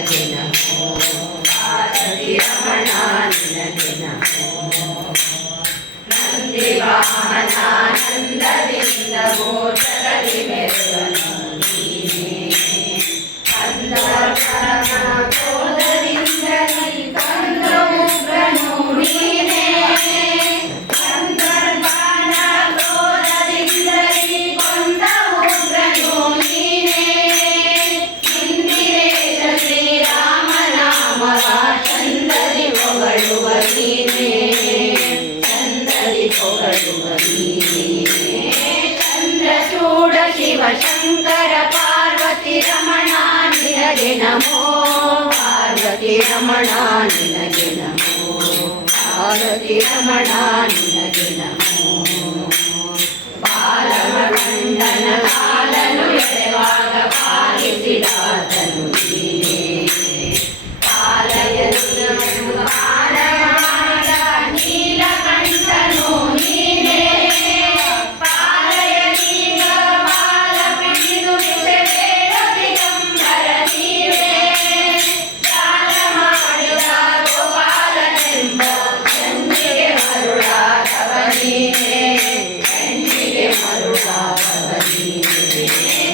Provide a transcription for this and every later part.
ನಿನಗೆ ನಮೋ ಪಾರ್ವತಿ ರಮಣ ನಿನಗೆ ನಮೋ ನಂದಿ ವಾಹನ ನಂದದಿಂದ ಮೋಕ್ಷದಲ್ಲಿ ಮೆರೆವನು ನೀನೇ ಕಂದರ್ಪನ ಕ್ರೋಧದಿಂದಲೇ ಕಂದ ಉಗ್ರನು ನೀನೇ ಕಂದರ್ಪನ ಕ್ರೋಧದಿಂದಲೇ ಕೊಂದ ಉಗ್ರನು ನೀನೇ ಇಂದಿರೇಶ ಶ್ರೀರಾಮನಾಮವ ಚಂದದಿ ಹೊಗಳುವ ನೀನೇ ಚಂದದಿ ಹೊಗಳುವ ನೀನೇ ಚಂದ್ರಚೂಡ ಶಿವ ಶಂಕರ ಪಾರ್ವತಿ ರಮಣ ನಿನಗೆ ನಮೋ ಪಾರ್ವತಿ ರಮಣ ನಿನಗೆ ನಮೋ ಪಾರ್ವತಿ ರಮಣ ನಿನಗೆ ನಮೋ ಬಾಲಮಂಡನ ಕಾಲನು ಎಳೆವಾಗ ಪಾಲಿಸಿದಾತನು ನೀನೇ ಪಾಲಯನು ಪಾಲಮಾಡ ನೀಲಕಂಠನು ನೀನೇ ಪಾಲಯನೀಗ ಬಾಲ ಪಿಡಿದು ವಿಷಬೇಡ ದಿಗಂಬರ ನೀನೇ ದಾನ ಮಾಡಿದ ಗೋಪಾಲನೆಂಬ ಚಂದಿಗೆ ಮರುಳಾದವ ನೀನೇ ಚಂದಿಗೆ ಮರುಳಾದವ ನೀನೇ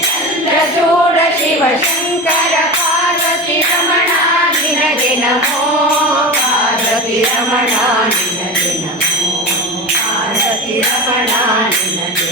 ಚಂದ್ರಚೂಡ ಶಿವ ಶಂಕರ ಪಾರ್ವತಿ ರಮಣ ನಿನಗೆ ನಮೋ ಪಾರ್ವತಿ ರಮಣ ನಿನಗೆ ನಮೋ ಪಾರ್ವತಿ ರಮಣ ನಿನಗೆ